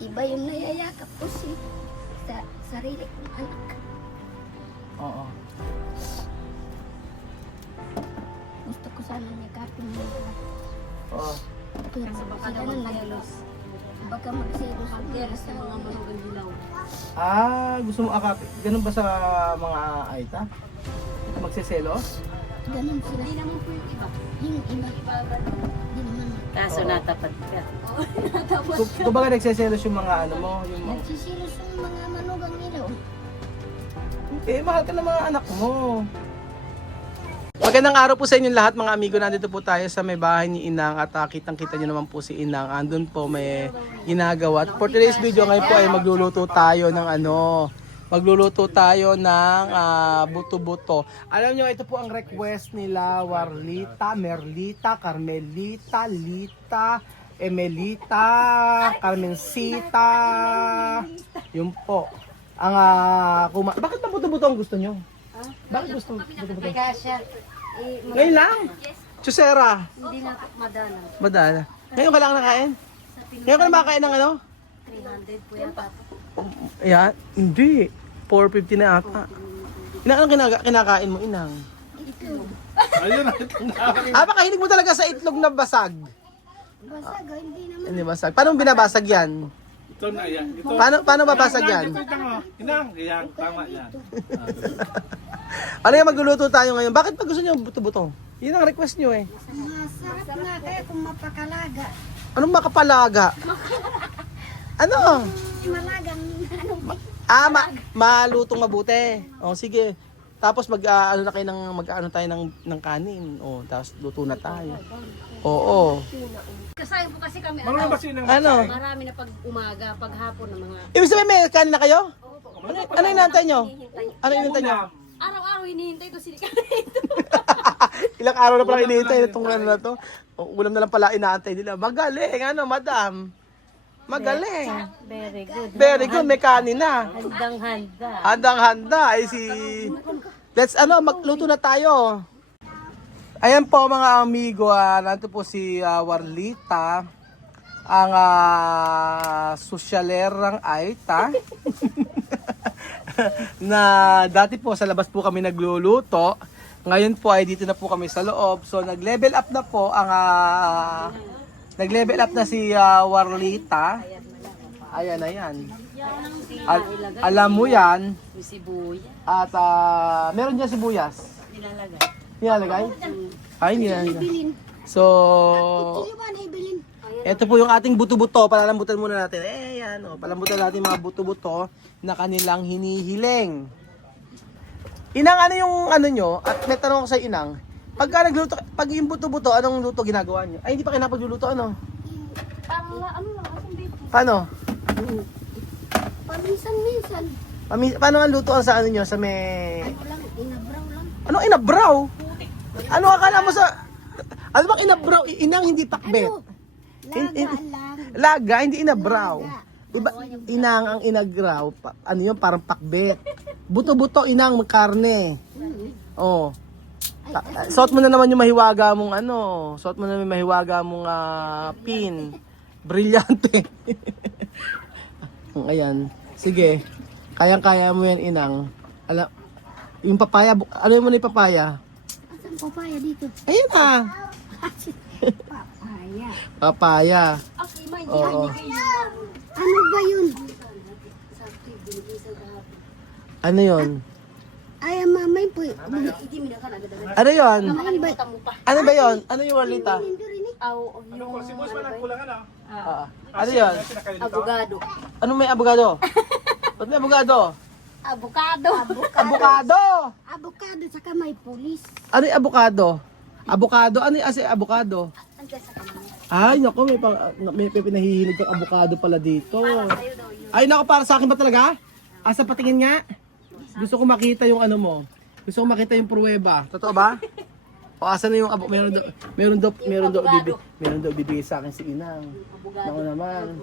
Iba yung nayayakap ko sa sarili kong anak. Oo. Gusto ko sana niyakapin mo lahat. Oo. Pero sila na naglos. Baka magsilos Sa mga manugang hilaw. Gusto mo akapin? Ganun ba sa mga Aita? Magseselos? Ganun sila. Hindi naman po yung iba. Yung iba. Di naman. Kaso Oo. natapat ka. Oo, natapat ka. Kumbaga nagseselos yung mga ano mo, yung mga... Nagsisilos yung mga manugang nila. Mahal ka ng mga anak mo. Magandang araw po sa inyong lahat mga amigo. Nandito po tayo sa may bahay ni Inang at kitang-kita nyo naman po si Inang. Andun po may ginagawa. At for today's video ngayon po ay magluluto tayo ng magluluto tayo ng buto-buto. Alam nyo, ito po ang request nila Warlita, Merlita, Carmelita, Lita, Emelita, Carmencita. Yun po. Ang bakit ba buto-buto ang gusto nyo? Bakit gusto buto-buto? Kasya. Ngayon lang? Chusera. Hindi na madala. Madala. Ngayon ka lang nakain? Ngayon ka na makakain ng ano? 300 po yata. Ayan, hindi. 450 na ata. Inang, anong kinakain mo, Inang? Baka hilig mo talaga sa itlog na basag. Basag, hindi naman. Hindi basag. Paano mo binabasag yan? Ito na yan. Ito. Paano babasag yan? Inang, yan. Tama yan. Ano yung magluluto tayo ngayon? Bakit pa gusto nyo buto-buto? Yun ang request nyo eh. Masarap nga kaya kung mapakalaga. Anong makapalaga? Ano? Malagang Malutong mabuti. O sige. Tapos mag-ano na kayo mag-ano tayo ng kanin. O, tapos luto na tayo. Oo. Kasayang po kasi kami. Marunong ba sinang Ano? Marami na pag umaga, pag hapon ng mga... Ibig sabihin may kanin na kayo? Ano inaantay nyo? Ano inaantay nyo? Araw-araw hinihintay to sila. Ilang araw na pala hinihintay itong ano na to. Ulam na lang pala inaantay nila. Magaling, madam. Magaling. Very good. Very good, may kanin na. Handang-handa. Handang-handa. Let's magluto na tayo. Ayan po mga amigo, nandito po si Warlita, ang sosyalerang Aita. Na dati po sa labas po kami nagluluto. Ngayon po ay dito na po kami sa loob. So nag-level up na po ang nag-level up na si Warlita. Ayan. Alam mo yan. Yung sibuya. At meron dyan sibuyas. Nilalagay? Ay, nilalagay. So, ito po yung ating buto-buto. Palalambutan muna natin. Ayan, palambutan natin mga buto-buto na kanilang hinihiling. Inang, ano yung nyo? At may tanong ko sa Inang. Pagka nagluto, pag yung buto-buto, anong luto ginagawa nyo? Ay, hindi pa kayo napagluluto, ano? Paano? Paminsan-minsan. Paano ang lutoan sa nyo? Sa may... Inabraw lang. Anong inabraw? Ano akala mo sa... Ano bang inabraw? Inang hindi pakbet. Laga lang. Laga, hindi inabraw. Diba, inang ang inagraw. Ano yun, parang pakbet. Buto-buto, inang, karne. Oh. Suot mo na naman yung mahiwaga mong suot mo na yung mahiwaga mong pin. Brilyante. Ayan. Sige. Kayang-kaya mo yan, inang. Yung papaya, ano mo na yung papaya? Asan papaya dito? Ayun Papaya. Papaya. Okay, may Oo. Ano ba yun? Ano yun? Ay, mamay po. Hindi mo na ka nagdadala. Ano yun? Nakalimutan mo pa. Ano ba yun? Ano yung Warlita? Yung Si boss ba nagkulang ano? Ano yun? abogado. Ano may abogado? Ba't may abogado? Avocado. Abogado! Avocado saka may pulis. Ano yung abogado? Abogado? Ano yung abogado? Ay, naku, may pinahihilig kang abogado pala dito. Ay, naku, para sa akin ba talaga? Asa patingin nga? Gusto ko makita yung ano mo. Gusto ko makita yung pruweba. Totoo ba? O asa na yung meron daw bibigay sa akin si Inang. Naku naman.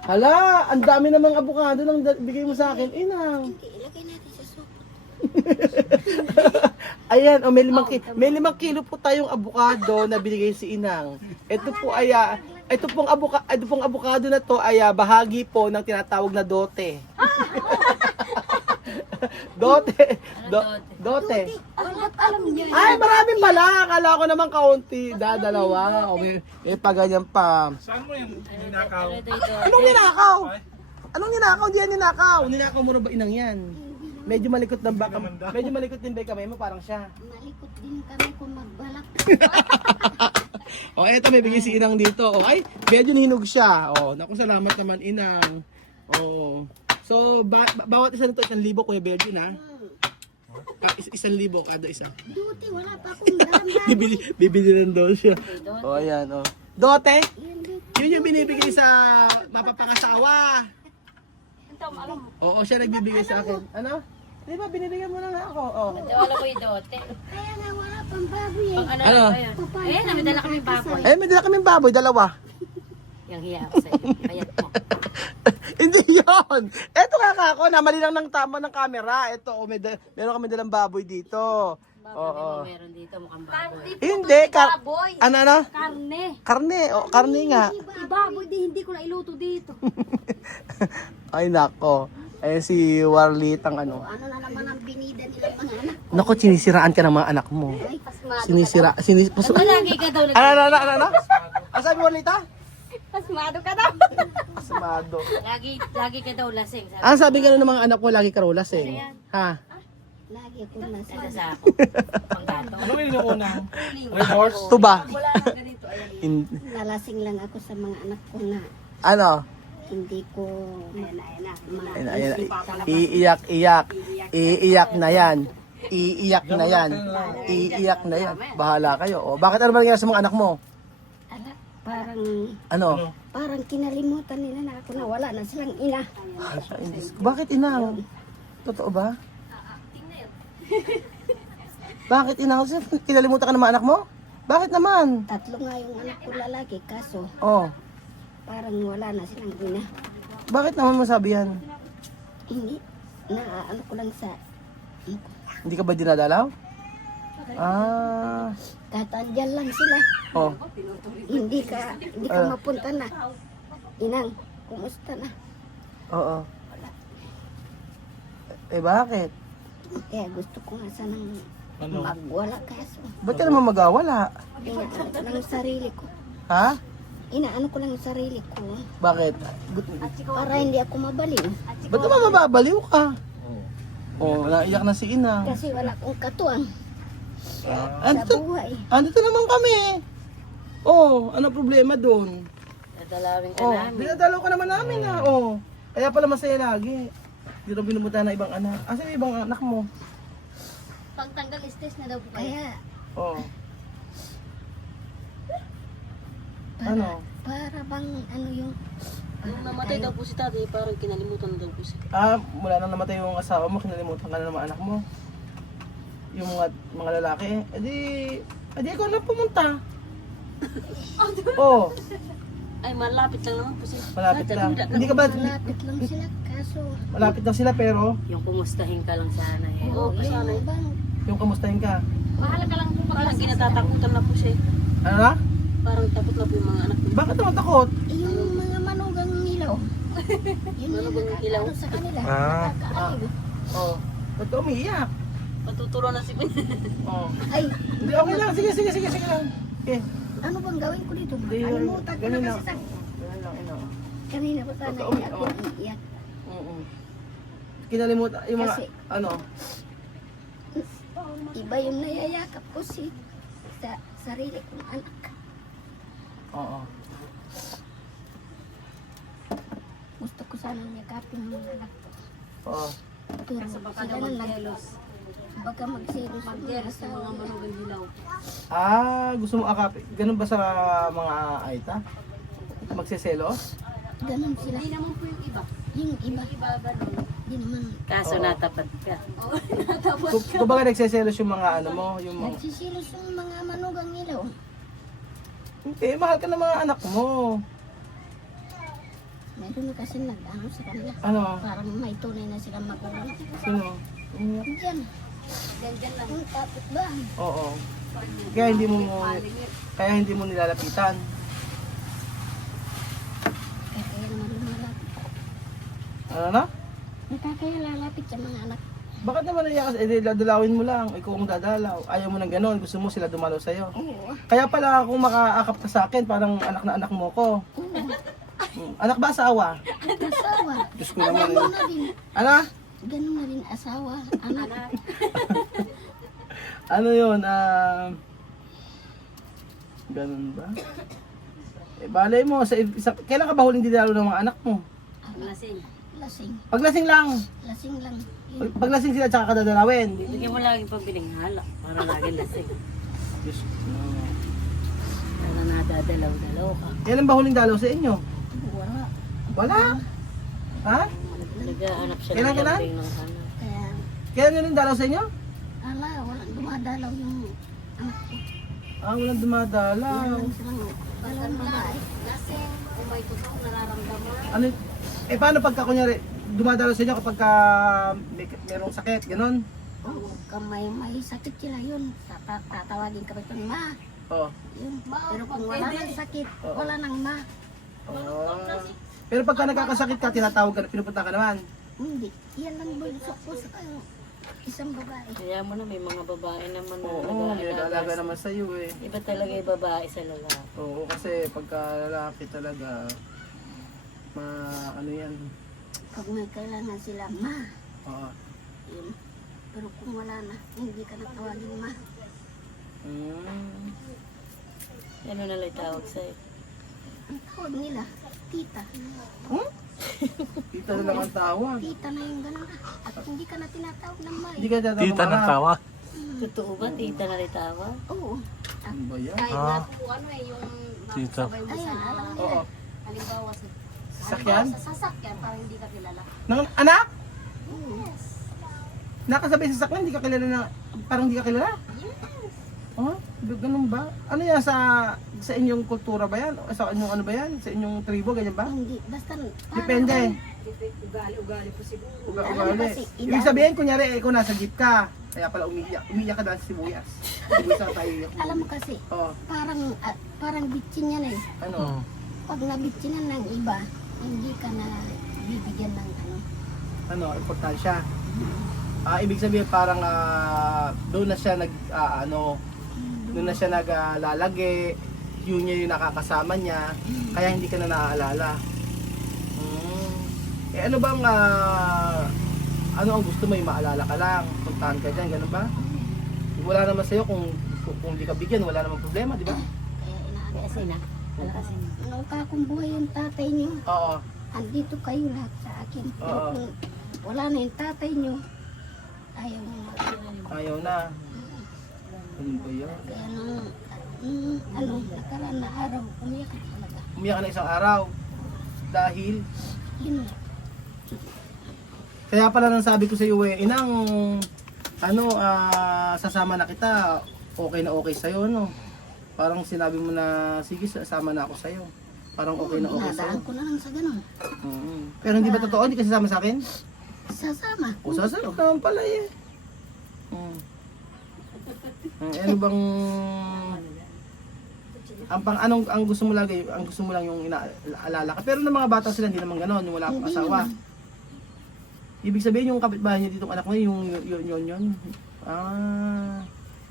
Hala, ang dami namang abogado nang bigay mo sa akin, Inang. Ilagay natin sa sopa. Ayan, oh, may 5 kilo po tayong abukado na binigay si Inang. Ito po ay ito pong abukado na to ay bahagi po ng tinatawag na dote. Dote. Alam niyo. Ay, marami pala. Akala ko naman kaunti. Dalawa. O, may paganyan pa. Saan mo yung ninakaw? Anong ninakaw? Anong ninakaw? Hindi yan ninakaw. Ninakaw mo na ba Inang yan? Medyo malikot ng baka. Medyo malikot din ba yung kamay mo? Parang siya. Malikot din kami kung magbalak. O, eto may bigay si Inang dito. O, ay, medyo nihinog siya. O, naku, salamat naman Inang. O, so, bawat isa nito 1,000 Kuya Bergin ha? 1,000 kada isa. Duty, wala pa akong daramdaman. Bibili lang daw siya. O, ayan o. Dote? Yun yung binibigay sa mapapangasawa. Oo, siya nagbibigay sa akin. Ano? Di ba, binibigyan mo na nga ako. Oh. Wala ko yung dote. Kaya nga wala pang baboy eh. Ano? Ano? Eh, namidala kami baboy. Eh, may dala kaming baboy, 2. Yung hiya ako sa'yo. Payat mo. Hindi yun. Eto nga ako, namali lang ng tama ng camera. Ito, oh, meron kami dalang baboy dito. Oo. Meron dito mukhang baboy. Hindi, Baboy. ano? Karne. Karne, oh, karne nga. Baboy, hindi ko na iluto dito. Ay, nako. Ayan si Warlit ang ano. Ano na naman ang binida nila mga anak. Naku, sinisiraan ka ng mga anak mo. Ay, pasmado. Lagi ka daw. Ano? Ang sabi mo, Warlita? Pasmado ka daw. Asmado. Lagi ka daw lasing. Ang sabi ka ng mga anak mo, lagi ka raw lasing. Ha? Lagi akong nasa. Sa ako. Panggato. Ano yung inuunang? Remorse? Tuba. Wala lang ganito. Ayan. Nalasing lang ako sa mga anak ko na Ano? hindi ko Ayan, iiyak. Iiyak na yan. Iiyak na yan. Iiyak na yan. Bahala kayo. O, bakit ano ba nangyari sa mga anak mo? Ala, parang Ano? parang kinalimutan nila na ako na wala na silang ina. Bakit inang? Totoo ba? Bakit inang? Kinalimutan ka ng mga anak mo? Bakit naman? 3 nga yung anak ko lalaki kaso Oh, parang wala na silang ina. bakit naman masabi yan? Hindi na ano ko lang sa Hindi ka ba dinadalaw? Ah, kahit andyan lang sila. oh. Hindi ka mapunta na. Inang, kumusta na? Oo. Eh bakit? Kaya gusto ko nga sanang magwala kaso. Ba't ka naman magawala? Inaano ko lang yung sarili ko. Ha? Inaano ko lang yung sarili ko. Bakit? Para hindi ako mabaliw. Ba't naman mababaliw ka? Oh, naiyak na si Ina. Kasi wala akong katuwang sa Andito, buhay. andito naman kami. Oh, ano problema doon? Dadalawin ka Oh, namin. dinadalaw ka naman namin na. Oh, kaya pala masaya lagi. Hindi rin binumutan na ibang anak. Asa yung ibang anak mo? Pagtanggal stress na daw po kayo. Kaya Oh. Ano? para bang ano yung Nung namatay daw po si tatay, parang kinalimutan na daw po siya. Ah, mula nang namatay yung asawa mo, kinalimutan ka na ng mga anak mo. Yung mga lalaki. Edi ikaw na pumunta. Oh, Ay, malapit lang naman po siya. malapit lang. Hindi ka ba, malapit lang sila kaso malapit lang sila pero Yung kumustahin ka lang sana eh. Oo, yung sana eh. bang yung kamustahin ka. Mahal ka lang po. Parang kinatatakutan na po siya. Ano na? Parang takot na po yung mga anak ko. Bakit naman takot? yung mga manugang ilaw. Yun yung Manugang ilaw? nakakaano sa kanila. Ah. Nakakaaliw. Oh, ba't ka umiiyak? Patuturuan na si Pin. Oh. Ay, Hindi, okay lang. Sige lang. Okay. ano bang gawin ko dito? Hindi, Kalimutan ko na ganun kasi lang. sa Ganun lang, ino. kanina pa sana Totoo, ako oo. iiyak. Oo. Kinalimutan, yung mga, Kasi, ano? iba yung nayayakap ko sa sarili kong anak. Oo. Gusto ko sanang yakapin ng mga anak ko. Oo. Pero sila na naglos. Baka magsilos yung mga asawa nila. manugang hilaw. Ah, gusto mo akapin? Ganun ba sa mga Aita? Magseselos? Ganon sila. Hindi naman po yung iba. Yung iba, Iba ganun. di naman. Kaso Oo. natapat ka. Oo, natapat. Kung baga nagseselos yung mga ano mo, yung mga... Nagsisilos yung mga manugang ilaw. Eh, mahal ka ng mga anak mo. Meron na kasi nag-ano sa kanila. Ano? Parang may tunay na silang magulang. Sino? Diyan. Diyan lang. Tapos ba? Oo. Kaya hindi mo nilalapitan. Kaya naman lumalapit. Ano na? Kaya lalapit sa mga anak. Bakit naman naiyakas? Dadalawin mo lang. Ikaw ang dadalaw. Ayaw mo ng ganon. Gusto mo sila dumalaw sa'yo. Oo. Kaya pala kung makaakap ka sa akin, parang anak na anak mo ko. Anak ba asawa? Asawa. Diyos ko naman. Ganun na rin. Ano? Ganun na rin asawa. Anak. Ano yun? Ganun ba? Balay mo. Kailan ka ba huling dinalo ng mga anak mo? Lasing. Lasing. Paglasing lang. Lasing lang. Yun. Paglasing sila tsaka ka dadalawin. Bigyan mo lagi pabiling halak para lagi lasing. Diyos ko. Para nadadalaw-dalaw ka. Kailan ba huling dalaw sa inyo? Wala. Wala. Ha? Naghahanap siya Kailan? ng ng hanap. Kaya, Kailan yun yung dalaw sa inyo? walang dumadalaw yung anak ko. Walang dumadalaw. Walang silang dalawang babae. Lasing, kung may tutok nararamdaman. Ano, paano pagka kunyari, dumadalaw sa inyo kapag merong sakit, ganon? Oo, may sakit sila yun. Tatawagin ka ba ito, ma? Oo. Yun. Pero kung wala nang sakit, wala nang ma. Pero pagka nagkakasakit ka, tinatawag ka, pinupunta ka naman. Hindi. Yan lang bulusok ko sa isang babae. Kaya mo na may mga babae naman na Oo, may nag-aalaga. nag-aalaga naman sa iyo eh. Iba talaga yung babae sa lalaki. Oo, kasi pagka lalaki talaga, ano yan. Pag may kailangan sila, ma. Oo. Yun. Pero kung wala na, hindi ka natawagin ma. Ano na lang tawag sa'yo? Ang tawag nila, tita. Tita na lang ang tawag. Tita na yung gano'n. At hindi ka na tinatawag ng ma. Hindi ka tatawag. Tita ng tawa. Totoo ba? Tita na lang tawag? Oo. Ano ba yan? Kahit Ah. nga po ano yung Tita. Ayan, alam nila. Oo. halimbawa sa Sasakyan? sa sasakyan parang hindi ka kilala. Anak? Oo. Nakasabay sa sakyan, hindi ka kilala na, parang hindi ka kilala? Oh, ganun ba? Ano yan, sa inyong kultura ba yan? O sa inyong ano ba yan? Sa inyong tribo, ganyan ba? Hindi, basta Depende. Ugali po siguro. Ugali. kasi, Ibig sabihin, kunyari, ikaw nasa jeep ka. Kaya pala umiiyak. Umiiyak ka dahil sa sibuyas. Sibuyas ang tayo iyak. alam mo kasi, Oh, parang bitchin yan eh. ano? Pag nabitchinan ng iba, hindi ka na bibigyan ng ano. Ano, importansya. Ibig sabihin, parang doon na siya doon na siya naglalagi. Yun niya yung nakakasama niya. Kaya hindi ka na naaalala. Ano bang, ano ang gusto mo, yung maalala ka lang, puntahan ka dyan, ganun ba? Wala naman sa'yo kung hindi ka bigyan, wala namang problema, di ba? Kaya inaano. Kasi na. Kasi na. Nung kakumbuhay yung tatay niyo, Oo. andito kayo lahat sa akin. Pero Oo. kung wala na yung tatay niyo, ayaw niyo na. Ayaw na. Ano ba yun? Kaya nakaraan na araw, umiyak ka talaga. Umiyak ka na isang araw. Dahil, Yun na. kaya pala nang sabi ko sa iyo inang, sasama na kita, okay na okay sa'yo, no? Parang sinabi mo na, sige, sasama na ako sa'yo. Parang okay na okay sa'yo. Dinadaan ko na lang sa ganun. Pero hindi ba totoo? Hindi ka sasama sa akin? Sasama. O sasama ka naman pala eh. Ano bang ang gusto mo lagi, ang gusto mo lang yung inaalala ka. Pero ng mga bata sila hindi naman ganoon, yung wala pang Hindi asawa. naman. Ibig sabihin yung kapitbahay niya dito anak mo yung yun.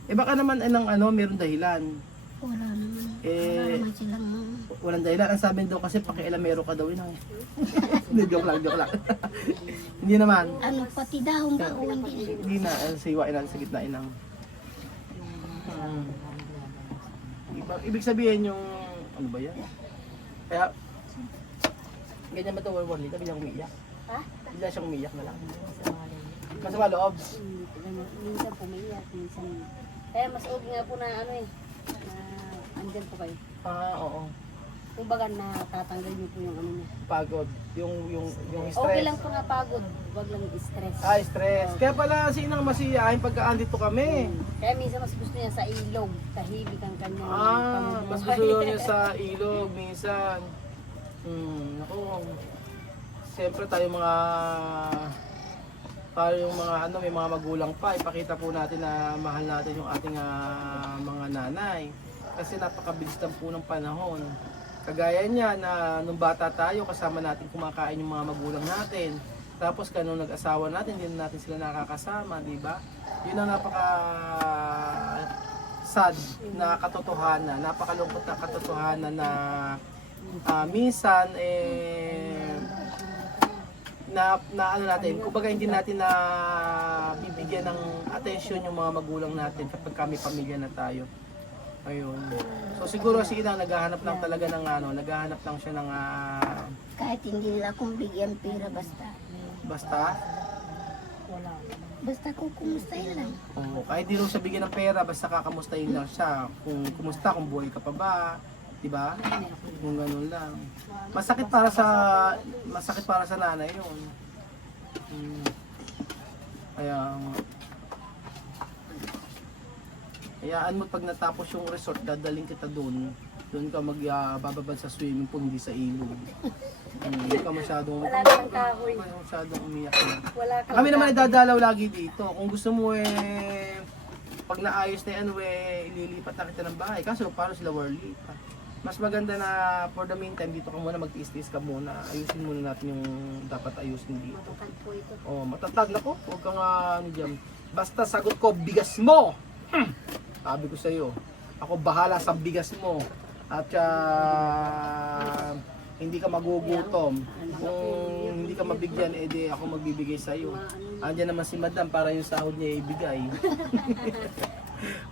Baka naman meron dahilan. Wala naman. Wala Eh, naman silang walang dahilan. Ang sabi daw kasi pakialamero ka daw inang. Hindi, joke lang. Hindi naman. ano, pati dahon ba o hindi? Hindi na, siwa inang sa gitna inang. Ibig sabihin yung, ano ba yan? Kaya, ganyan ba ito, warwarly? Biglang umiiyak? Ha? Bigla siyang umiiyak na lang. Masama loob. Minsan pumiyak, minsan. Kaya mas okay nga po na ano eh. Andyan po kayo. Oo. Kumbaga natatanggal niyo po yung ano niya. Pagod. Yung stress. Okay lang po na pagod, wag lang stress. Stress. Kaya pala si Inang masiyahin pagka andito kami. Kaya minsan mas gusto niya sa ilog, tahimik ang kanyang Mas gusto niya sa ilog minsan. Naku. Siyempre tayo mga tayo yung mga ano, may mga magulang pa, ipakita po natin na mahal natin yung ating mga nanay. Kasi napakabilis lang po ng panahon. Kagaya niya na nung bata tayo, kasama natin kumakain yung mga magulang natin. Tapos kanong nag-asawa natin, hindi na natin sila nakakasama, di ba? Yun ang napaka sad na katotohanan, napakalungkot na katotohanan na minsan na ano natin, kumbaga hindi natin na bibigyan ng atensyon yung mga magulang natin kapag kami pamilya na tayo. Ayun. So siguro si Inang naghahanap lang talaga ng naghahanap lang siya ng Kahit hindi nila akong bigyan pera, basta basta kung kumustahin lang. kahit di rin siya bigyan ng pera, basta kakamustahin lang siya. Kung kumusta, kung buhay ka pa ba, 'di ba? Kung ganun lang. Masakit para sa nanay 'yun. Hayaan mo pag natapos yung resort, dadaling kita doon. Doon ka magbababad sa swimming pool, hindi sa ilog. Hindi ka masyadong Wala kang kahoy. masyadong umiyak na. Wala kang Kami naman idadalaw lagi dito. Kung gusto mo pag naayos na yan, ililipat na kita ng bahay. Kaso paano sila Warli pa? Mas maganda na for the meantime, dito ka muna, magtiis-tiis ka muna. Ayusin muna natin yung dapat ayusin dito. matatag po ito. Matatag na ko. Huwag kang dyan. Basta sagot ko, bigas mo! Sabi ko sa'yo, ako bahala sa bigas mo. At hindi ka magugutom. Kung hindi ka mabigyan, edi ako magbibigay sa'yo. Andiyan naman si Madam para yung sahod niya ibigay.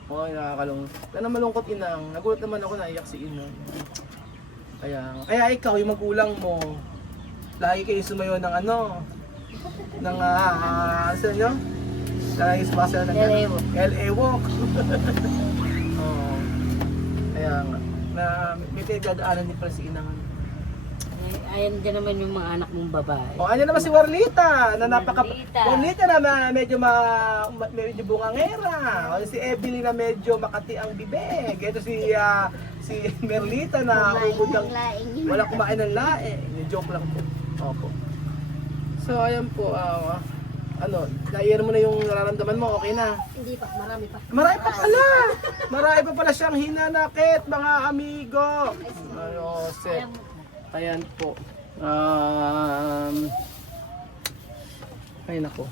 Nakakalungkot. Kaya malungkot Inang. Nagulat naman ako, naiyak si Inang. Kaya ikaw, yung magulang mo, lagi kayo sumayo ng saan nyo? Lagi sumasayo ng LA Walk. Kaya nga, may pinagdadaanan din pala si Inang. Ayan dyan naman yung mga anak mong babae. Andyan naman si Warlita, na Warlita. Warlita na medyo bungangera. O, si Evelyn na medyo makati ang bibig. Ito si Merlita na ubod ng wala kumain ng laing. Joke lang po. Opo. So ayan po, naiyan mo na yung nararamdaman mo, okay na? Hindi pa, marami pa. Marami pa pala! Marami pa pala siyang hinanakit, mga amigo! Ayosep. Ayan po. Ay nako.